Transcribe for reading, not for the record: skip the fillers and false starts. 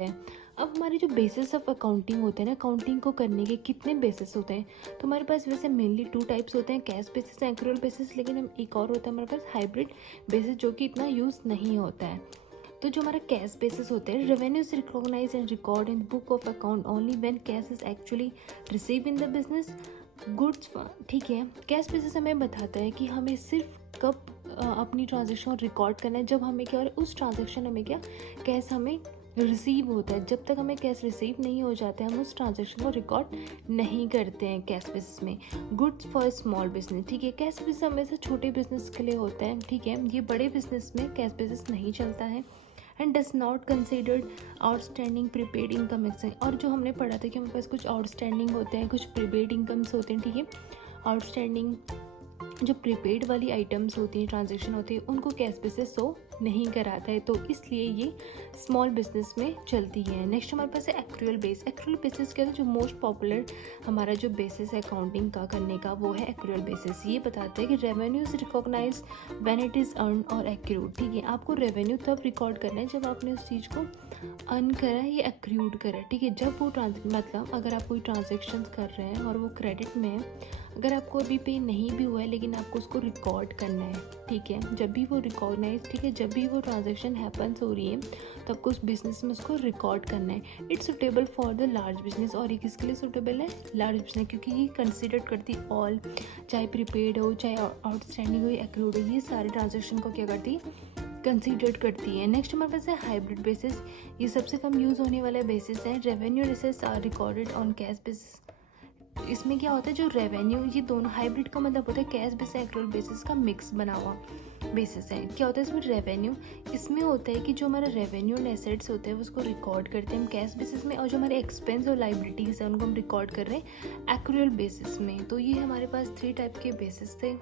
है। अब हमारे जो बेसिस ऑफ अकाउंटिंग होते हैं ना, अकाउंटिंग को करने के कितने बेसिस होते हैं, तो हमारे पास वैसे मेनली 2 टाइप्स होते हैं, cash basis and accrual basis. लेकिन हम एक और होता है हमारे पास हाइब्रिड बेसिस, जो कि इतना यूज़ नहीं होता है। तो जो हमारा कैश बेसिस होते हैं, revenue is recognize and record in book of account only when cash is actually receive in the business goods. ठीक है, कैश बेसिस हमें बताता है कि हमें सिर्फ कब अपनी ट्रांजेक्शन रिकॉर्ड करना है, जब हमें क्या, और उस ट्रांजेक्शन हमें क्या, कैश हमें रिसीव होता है। जब तक हमें कैश रिसीव नहीं हो जाता है, हम उस ट्रांजेक्शन को रिकॉर्ड नहीं करते हैं कैश बेसिस में। गुड्स फॉर स्मॉल बिजनेस, ठीक है, कैश बेसिस हमेशा छोटे बिजनेस के लिए होता है। ठीक है, ये बड़े बिजनेस में कैश बेसिस नहीं चलता है। And does not considered outstanding prepaid income exchange. और जो हमने पढ़ा था कि हमारे पास कुछ आउटस्टैंडिंग होते हैं, कुछ प्रीपेड इनकम्स होते हैं। ठीक है, आउटस्टैंडिंग जो प्रीपेड वाली आइटम्स होती हैं, ट्रांजेक्शन होती है, उनको कैश बेसिस शो नहीं कराता है, तो इसलिए ये स्मॉल बिजनेस में चलती है। नेक्स्ट हमारे पास है एक्रूअल बेस। एक्रूअल बेसिस क्या है, जो मोस्ट पॉपुलर हमारा जो बेसिस है अकाउंटिंग का करने का, वो है एक्रूअल बेसिस। ये बताता है कि revenue is recognize when it is earn और एक्रूड। ठीक है, आपको रेवेन्यू तब रिकॉर्ड करना है जब आपने उस चीज़ को अर्न करा है या एक्रूड करा। ठीक है, जब वो मतलब अगर आप कोई ट्रांजेक्शन कर रहे हैं और वो क्रेडिट में है, अगर आपको अभी पे नहीं भी हुआ है, लेकिन आपको उसको रिकॉर्ड करना है। ठीक है, जब भी वो रिकॉग्नाइज, ठीक है, जब भी वो ट्रांजेक्शन हैपन्स हो रही है, तो आपको उस बिजनेस में उसको रिकॉर्ड करना है। It's suitable for the large business. और ये किसके लिए सुटेबल है, लार्ज बिजनेस, क्योंकि ये कंसिडर करती ऑल, चाहे प्रीपेड हो, चाहे आउटस्टैंडिंग हो, एक्रूड हो, ये सारे ट्रांजेक्शन को क्या करती है, कंसीडर करती है। नेक्स्ट हमारे पास है हाइब्रिड बेसिस। ये सबसे कम यूज़ होने वाला बेसिस है। Revenue receives are recorded on cash basis. इसमें क्या होता है, जो रेवेन्यू, ये दोनों हाइब्रिड का मतलब होता है कैश बेसिस एक्रूअल बेसिस का मिक्स बना हुआ बेसिस है। क्या होता है इसमें, रेवेन्यू, इसमें होता है कि जो हमारा रेवेन्यू एंड एसेट्स होते हैं उसको रिकॉर्ड करते हैं हम कैश बेसिस में, और जो हमारे एक्सपेंस और लाइबिलिटीज़ है उनको हम रिकॉर्ड कर रहे हैं एक्रूअल बेसिस में। तो ये हमारे पास 3 टाइप के बेसिस थे।